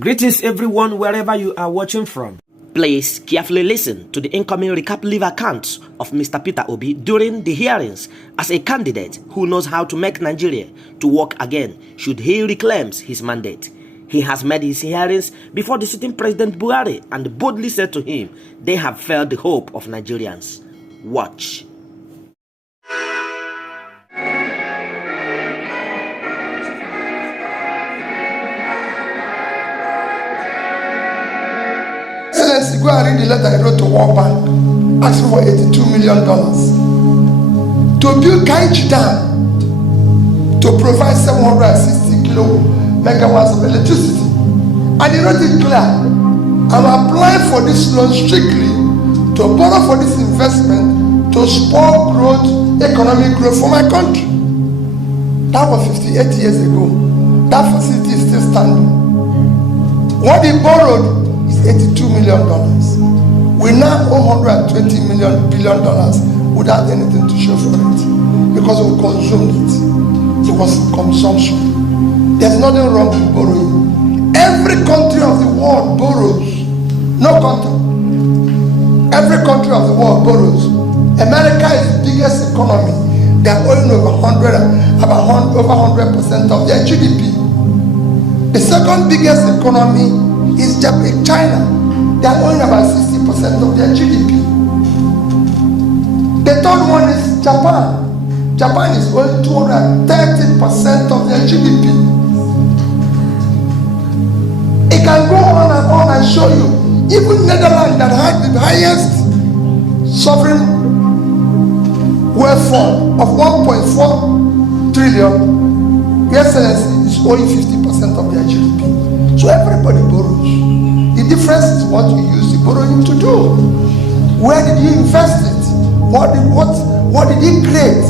Greetings everyone wherever you are watching from. Please carefully listen to the incoming recap live accounts of Mr. Peter Obi during the hearings as a candidate who knows how to make Nigeria to work again should he reclaims his mandate. He has made his hearings before the sitting President Buhari and boldly said to him they have failed the hope of Nigerians. Watch. Go and read the letter I wrote to World Bank asking for $82 million to build Kainji Dam to provide 760 megawatts of electricity. And he wrote it clear. I'm applying for this loan strictly to borrow for this investment to spur growth, economic growth for my country. That was 58 years ago. That facility is still standing. What he borrowed $82 million. We now owe $120 billion without anything to show for it because we consumed it. It was consumption. There's nothing wrong with borrowing. Every country of the world borrows. No country. Every country of the world borrows. America is the biggest economy. They are owing over 100% of their GDP. The second biggest economy is China. They are owing about 60% of their GDP. The third one is Japan. Japan is owing 230% of their GDP. It can go on and show you. Even Netherlands that had the highest sovereign wealth fund of 1.4 trillion, Your Excellency is owing 50% of their GDP. So everybody borrows. The difference is what you use the borrowing to do. Where did you invest it? What did you create?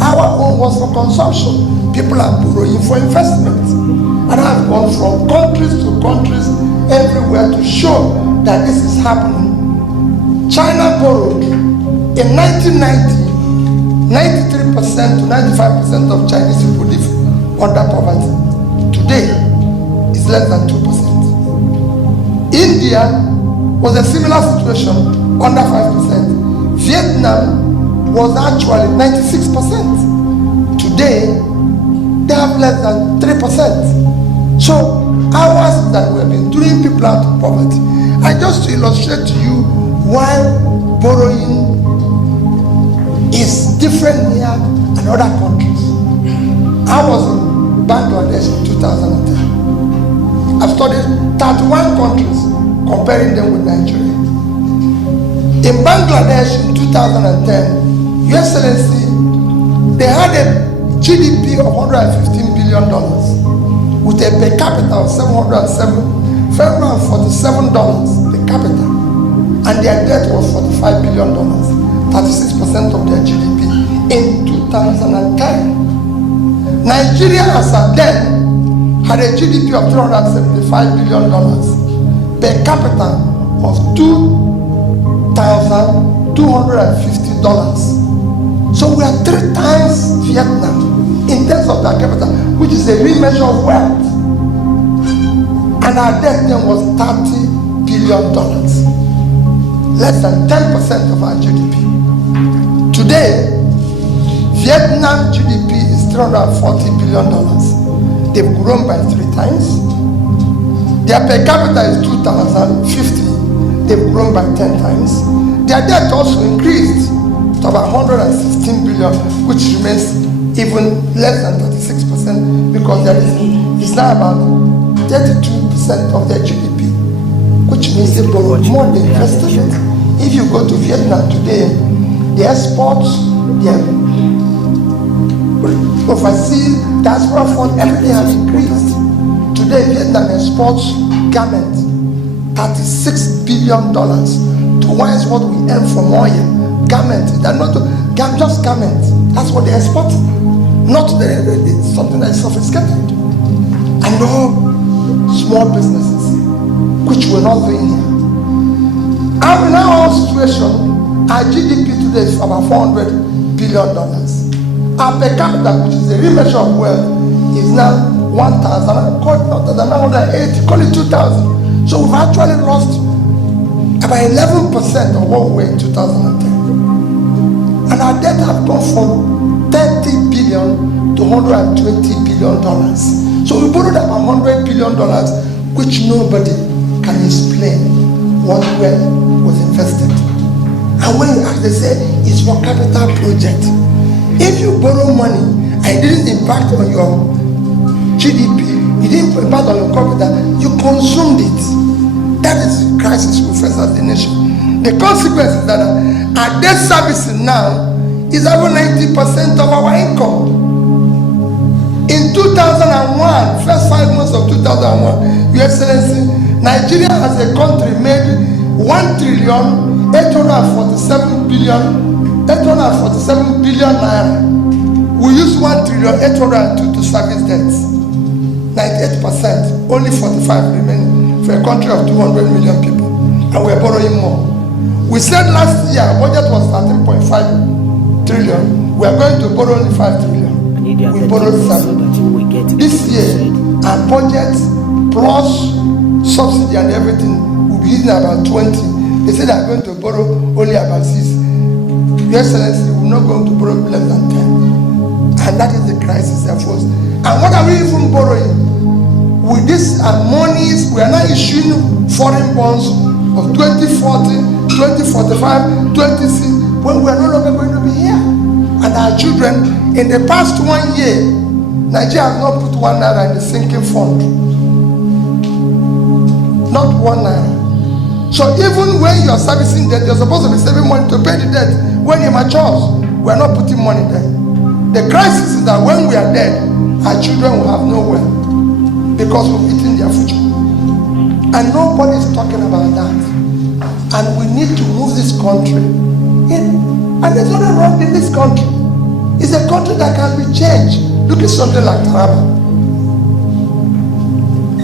Our own was for consumption. People are borrowing for investment. And I've gone from countries to countries everywhere to show that this is happening. China borrowed in 1990, 93% to 95% of Chinese people live under poverty. Today, it's less than 2%. India was a similar situation, under 5%. Vietnam was actually 96%. Today, they have less than 3%. So, ours that we have been doing people out of poverty. And just to illustrate to you why borrowing is different here and other countries. I was in Bangladesh in 2010. I've studied 31 countries, comparing them with Nigeria. In Bangladesh in 2010, Your Excellency, they had a GDP of $115 billion with a per capita of $747 per capita. And their debt was $45 billion, 36% of their GDP in 2010. Nigeria as at then had a GDP of $375 billion per capita of $2,250. So we are 3 times Vietnam in terms of per capita, which is a real measure of wealth. And our debt then was $30 billion, less than 10% of our GDP. Today, Vietnam GDP is $340 billion. They've grown by 3 times. Their per capita is 2,050. They've grown by 10 times. Their debt also increased to about 116 billion, which remains even less than 36% because it's now about 32% of their GDP, which means they borrow more than invested it. If you go to Vietnam today, the exports, their overseas diaspora fund, everything has increased. Today, Vietnam exports garments, $36 billion. Twice what we earn from oil. Garments, they're not just garments. That's what they export. Not something that is sophisticated. And no small businesses, which we're not doing here. And in our situation, our GDP today is about $400 billion. Our per capita, which is a real measure of wealth, is now $1 1,000, call it 980, call it 2,000. So we've actually lost about 11% of what we were in 2010. And our debt have gone from 30 billion to 120 billion dollars. So we borrowed about $100 billion, which nobody can explain what was invested. And when, as they say, it's for capital project. If you borrow money and it didn't impact on your GDP, it didn't impact on your capital, you consumed it. That is the crisis we face as a nation. The consequence is that our debt servicing now is over 90% of our income. In 2001, first 5 months of 2001, Your Excellency, Nigeria as a country made 1,847 billion naira. We use 1,802 to service debts. 98%, only 45 remaining for a country of 200 million people, and we're borrowing more. We said last year budget was 13.5 trillion. We are going to borrow only 5 trillion. We borrowed 7. This year, our budget plus subsidy and everything will be using about 20. They say they are going to borrow only about 6. Your Excellency, we're not going to borrow less than 10. And that is the crisis of us. And what are we even borrowing? With this monies, we are now issuing foreign bonds of 2040, 2045, 26, when we are no longer going to be here. And our children, in the past 1 year, Nigeria has not put 1 naira in the sinking fund. Not 1 naira. So even when you are servicing debt, you're supposed to be saving money to pay the debt. When it matures, we are not putting money there. The crisis is that when we are dead, our children will have nowhere because we've eaten their future. And nobody is talking about that. And we need to move this country in. And there's nothing wrong in this country. It's a country that can be changed. Look at something like Taraba.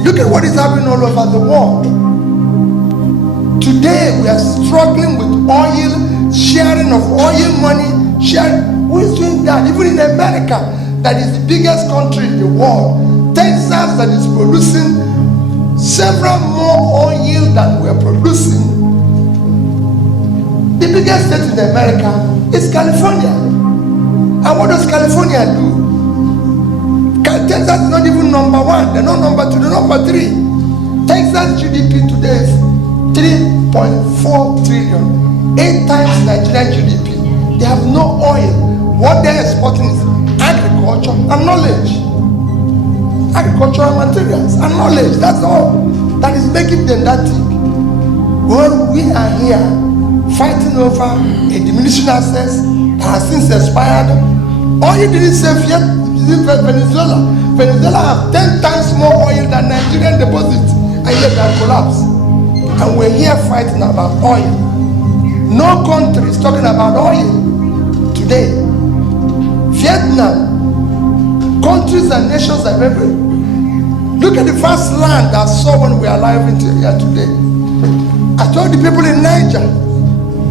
Look at what is happening all over the world. Today we are struggling with oil, sharing of oil money, sharing. Who is doing that? Even in America, that is the biggest country in the world. Texas, that is producing several more oil than we are producing. The biggest state in America is California. And what does California do? Texas is not even number 1. They're not number 2. They're number 3. Texas GDP today is 3.4 trillion. 8 times Nigerian GDP. They have no oil. What they're exporting is agriculture and knowledge. Agricultural materials and knowledge. That's all that is making them that thing. Well, we are here fighting over a diminishing access that has since expired. All you didn't say yet is Venezuela. Venezuela have 10 times more oil than Nigerian deposits, and yet they have collapsed. And we're here fighting about oil. No country is talking about oil today. Vietnam, countries and nations are everywhere. Look at the vast land I saw when we are alive here today. I told the people in Niger,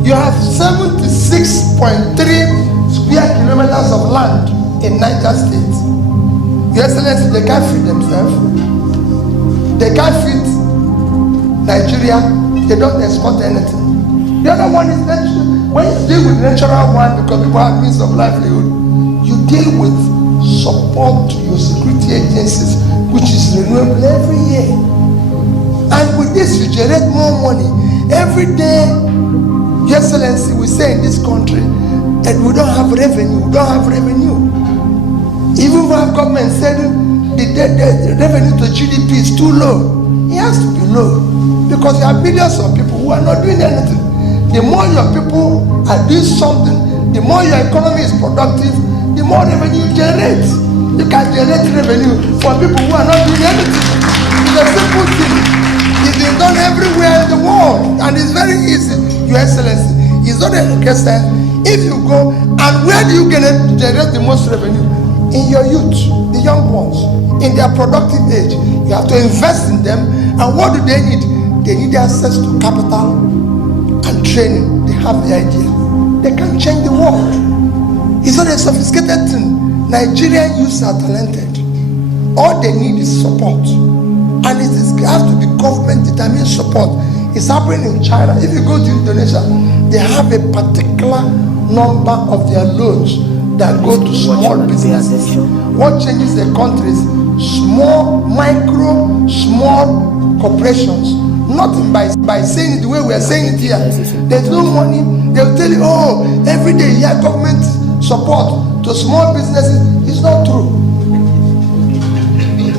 you have 76.3 square kilometers of land in Niger State. Your Excellency, they can't feed themselves. They can't feed Nigeria. They don't export anything. The other one is natural. When you deal with natural one, because people have means of livelihood, you deal with support to your security agencies, which is renewable every year. And with this, you generate more money. Every day, Your Excellency, we say in this country that we don't have revenue. We don't have revenue. Even when our government said the revenue to GDP is too low, it has to be low because there are millions of people who are not doing anything. The more your people are doing something, the more your economy is productive, the more revenue you generate. You can generate revenue for people who are not doing anything. It's a simple thing. It's been done everywhere in the world, and it's very easy. Your Excellency, it's not a question. If you go, and where do you generate the most revenue? In your youth, the young ones, in their productive age. You have to invest in them. And what do they need? They need access to capital and training. They have the idea. They can change the world. It's not a sophisticated thing. Nigerian youths are talented. All they need is support. And it has to be government-determined support. It's happening in China. If you go to Indonesia, they have a particular number of their loans that go to small businesses. What changes the country is small corporations. Nothing by saying it the way we are saying it here. There's no money. They'll tell you, oh, every day you have government support to small businesses. It's not true.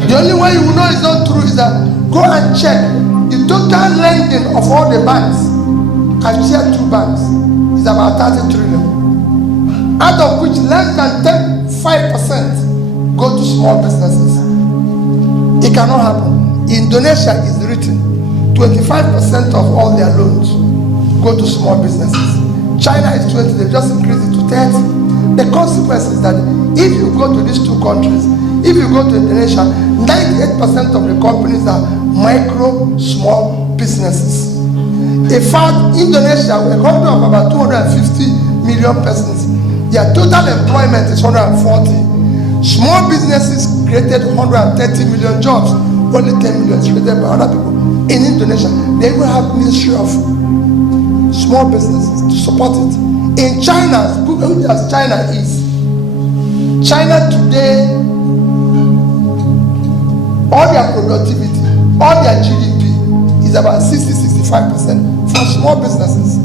The only way you will know it's not true is that go and check the total lending of all the banks. I've shared 2 banks. It's about 30 trillion. Out of which less than 5% go to small businesses. It cannot happen. Indonesia is written 25% of all their loans go to small businesses. China is 20, they've just increased it to 30. The consequence is that if you go to these 2 countries, if you go to Indonesia, 98% of the companies are small businesses. In fact, Indonesia, a country of about 250 million persons, their total employment is 140. Small businesses created 130 million jobs. Only 10 million is created by other people. In Indonesia, they even have Ministry of Small Businesses to support it. In China, as China is, China today, all their productivity, all their GDP is about 60-65% for small businesses.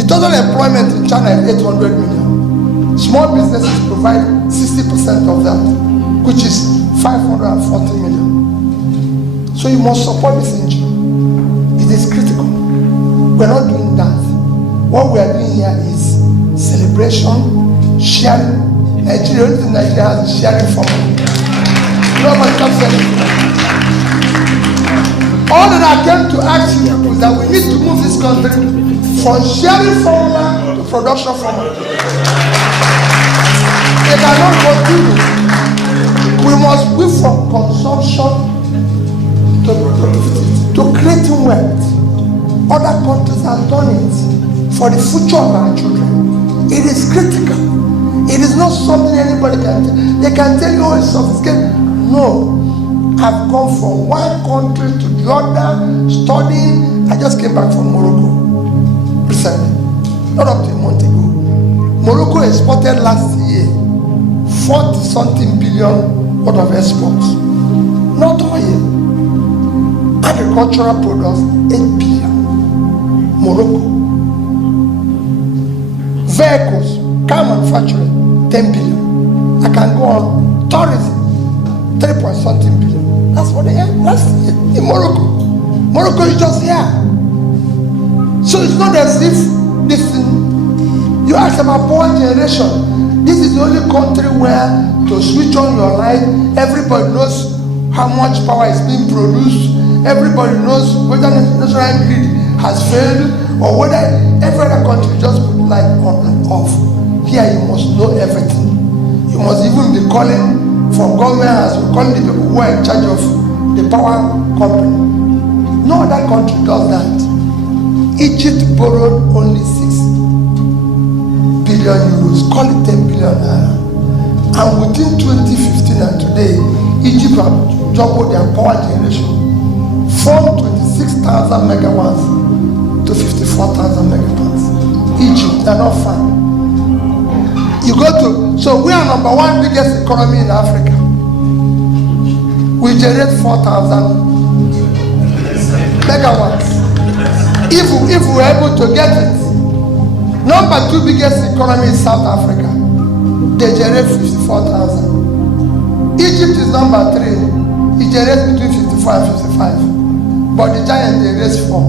The total employment in China is 800 million. Small businesses provide 60% of that, which is 540 million. So you must support this engine. It is critical. We're not doing that. What we are doing here is celebration, sharing. Nigeria, only thing Nigeria has is sharing formula. Nobody can say anything. All that I came to ask you people is that we need to move this country from sharing formula to production formula. They cannot continue. We must move from consumption to creating wealth. Other countries have done it for the future of our children. It is critical. It is not something anybody can tell. They can tell you, oh, it's sophisticated. No. I've gone from one country to the other, studying. I just came back from Morocco recently, not up to a month ago. Morocco exported last year 40-something billion worth of exports. Not oil. Agricultural products, 8 billion. Morocco. Vehicles, car manufacturing, 10 billion. I can go on. Tourism, 3-point-something billion. That's what they have last year in Morocco. Morocco is just here. So it's not as if this thing, you ask about power generation. This is the only country where to switch on your light, everybody knows how much power is being produced. Everybody knows whether the national grid has failed or whether every other country just put light on and off. Here you must know everything. You must even be calling from government as we call the people who are in charge of the power company. No other country does that. Egypt borrowed only 6 billion euros, call it 10 billion naira. And within 2015 and today, Egypt have doubled their power generation from 26,000 megawatts to 54,000 megawatts. Egypt, they're not fine. You go to, so we are number 1 biggest economy in Africa. We generate 4,000 megawatts. If we were able to get it. Number 2 biggest economy is South Africa. They generate 54,000. Egypt is number 3. It generates between 54 and 55. But the giant, they raise 4.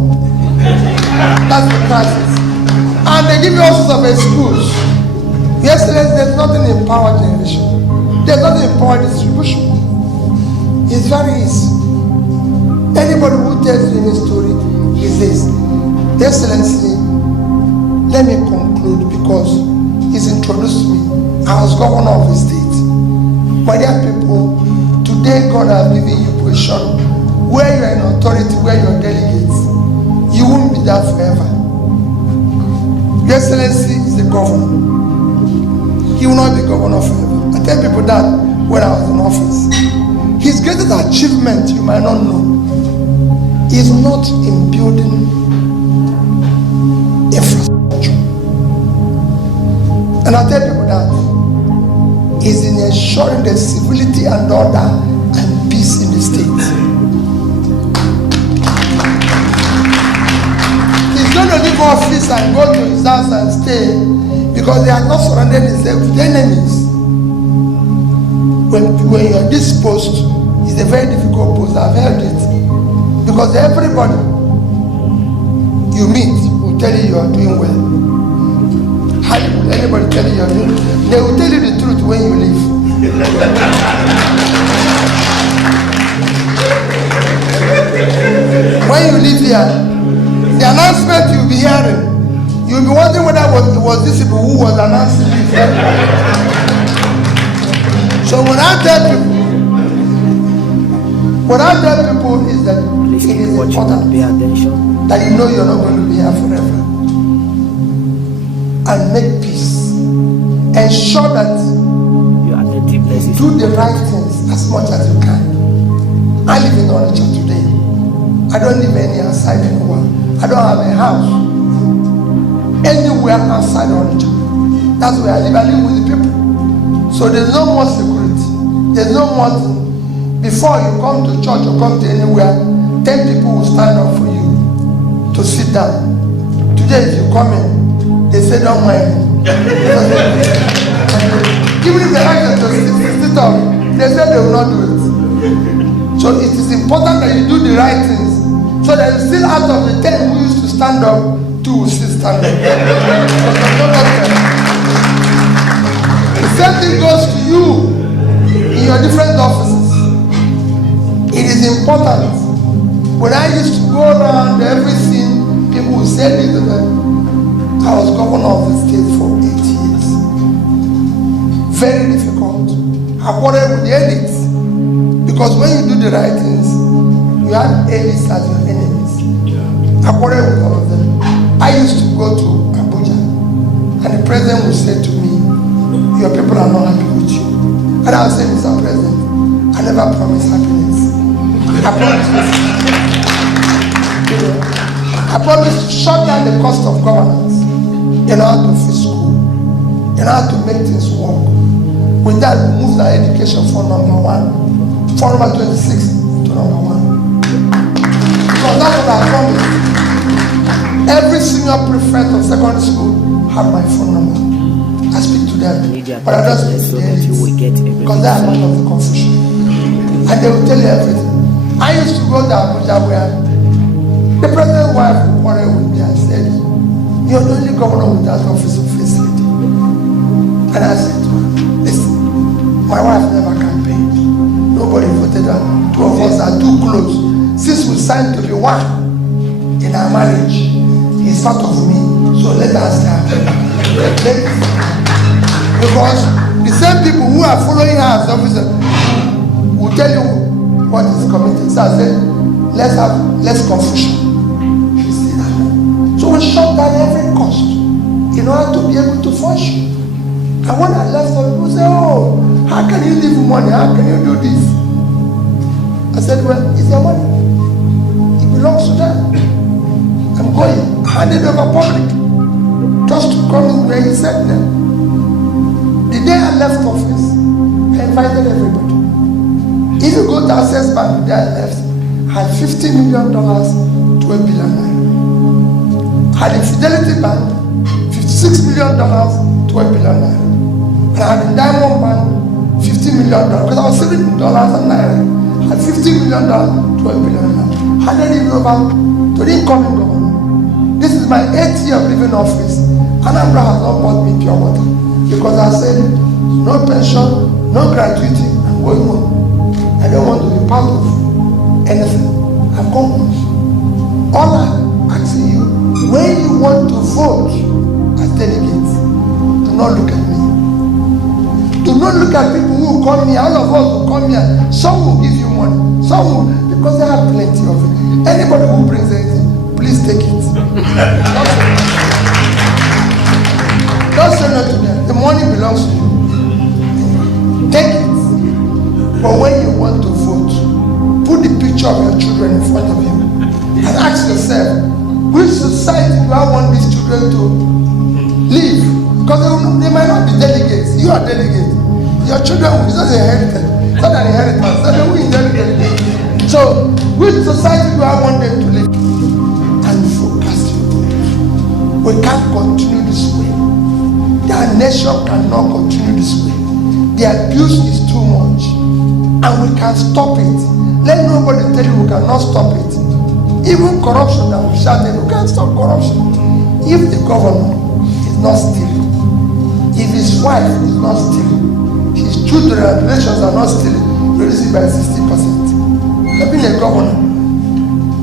That's the crisis. And they give you all sorts of excuses. Yesterday, there's nothing in power generation. There's nothing in power distribution. It's very easy. Anybody who tells you any story is this. Excellency, let me conclude because he's introduced me. I was governor of the state. My dear people, today God has given you position where you are in authority, where you are delegates. You won't be there forever. Your Excellency is the governor. He will not be governor forever. I tell people that when I was in office. His greatest achievement, you might not know, is not in building infrastructure. And I tell people that is in ensuring the civility and order and peace in the state. He's going to leave office and go to his house and stay because they are not surrounded themselves with enemies. When you're this post, it's a very difficult post. I've heard it. Because everybody you meet will tell you are doing well. How will anybody tell you you're doing well? They will tell you the truth when you leave. When you leave here, the announcement you'll be hearing, you'll be wondering whether it was these people who was announcing it. So what I tell people is that it is important that you know you're not going to be here forever. And make peace. Ensure that you do the right things as much as you can. I live in Onitsha today. I don't live any outside anywhere. I don't have a house anywhere outside Onitsha. That's where I live. I live with the people. So there's no more security. There's no more. Before you come to church or come to anywhere, 10 people will stand up for you to sit down. Today, if you come in, they say don't mind. Even if they ask them to sit up, they say they will not do it. So it is important that you do the right things, so that you still out of the 10 who used to stand up, 2 will still stand up. The same thing goes to you in your different offices. It is important. When I used to go around everything, people would say this to them. I was governor of the state for 8 years. Very difficult. I quarreled with the elites. Because when you do the right things, you have elites as your enemies. I quarreled with all of them. I used to go to Abuja, and the president would say to me, your people are not happy with you. And I would say, Mr. President, I never promised happiness. I promised to shut down the cost of governance in order to fiscal, in order to make things work. With that, we moved our education from number 1, from number 26 to number 1. Because that's what I promised. Every senior prefect of secondary school have my phone number. I speak to them, but I don't speak to the elites because they are part of the confusion. And they will tell you everything. I used to go to Abuja where the president's wife would quarrel with me and said, you're the only governor with that office of facility. And I said to her, listen, my wife never campaigned. Nobody voted her. 2 of us are too close. Since we signed to be one in our marriage, he's part of me. So let us start. Because the same people who are following her as officer will tell you what is committed. So I said, let's have less confusion. She said that. So we shut down every cost in order to be able to function. And when I left, some people say, oh, how can you leave money? How can you do this? I said, well, it's their money. It belongs to them. I'm going, hand it over public. Just to come in where he said them. The day I left office, I invited everybody. If you go to Access Bank, the day I left, I had $50 million to $1 billion. I had in Fidelity Bank, $56 million to $1 billion. And I had in Diamond Bank, $50 million, because I was saving dollars and naira. I had $50 million to $1 billion. Handed it over to the incoming governor. This is my 8th year of living office. Anambra has not bought me pure water. Because I said, no pension, no gratuity, I'm going home. I don't want to be part of anything. I've gone home. All I'm asking you, when you want to vote as delegates, do not look at me. Do not look at people who come here. All of us will come here. Some will give you money. Some will, because they have plenty of it. Anybody who brings anything, please take it. Don't say no to them. The money belongs to you. Take it. But when you want to vote, picture of your children in front of you and ask yourself, which society do I want these children to live? Because they might not be delegates. You are delegate. Your children will just inherit it. It's not an inheritance. So they will inherit it. So, which society do I want them to live? And focus your life. We can't continue this way. Our nation cannot continue this way. The abuse is too much. And we can stop it. Let nobody tell you we cannot stop it. Even corruption that we shout, we can't stop corruption. If the governor is not stealing, if his wife is not stealing, his children and relations are not stealing, reduce it by 60%. I've been a governor.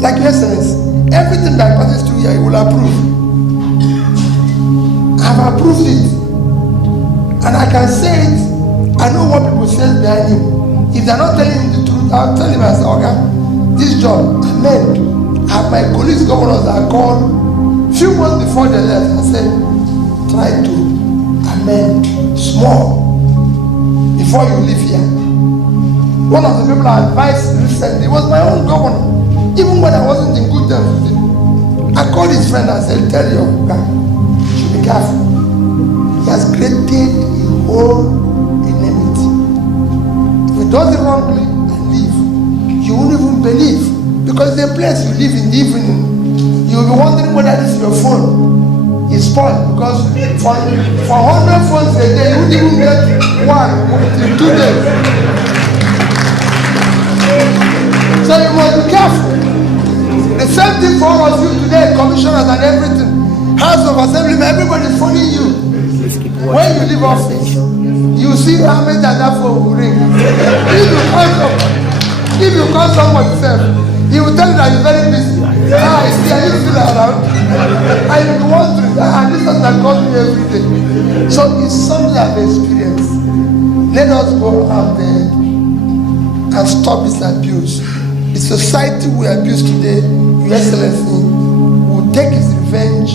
Like your Excellency, everything that passes through here, he will approve. I've approved it. And I can say it. I know what people say behind him. If they're not telling him the truth, I'll tell him I say, okay, this job, amen. And my colleagues governors are called few months before they left and said, try to amend small before you leave here. One of the people I advised recently was my own governor. Even when I wasn't in good terms with him, I called his friend and said, tell your guy, you should be careful. He has created a whole enmity. If he does it wrongly and leave, you won't even believe. Because the place you live in the evening, you'll be wondering whether this your phone is spoiled. Because for 100 phones a day, you won't even get one in 2 days. So you must be careful. The same thing for all of you today, commissioners and everything. House of Assembly, everybody is phoning you. When you leave office, you see how many that phone will ring. If you call someone yourself, he will tell you that you're very busy. Are you still around? And you'll be wondering, this is that calls me every day. So it's something I've experienced. Let us go out there and stop this abuse. The society we abuse today, Your Excellency, will take its revenge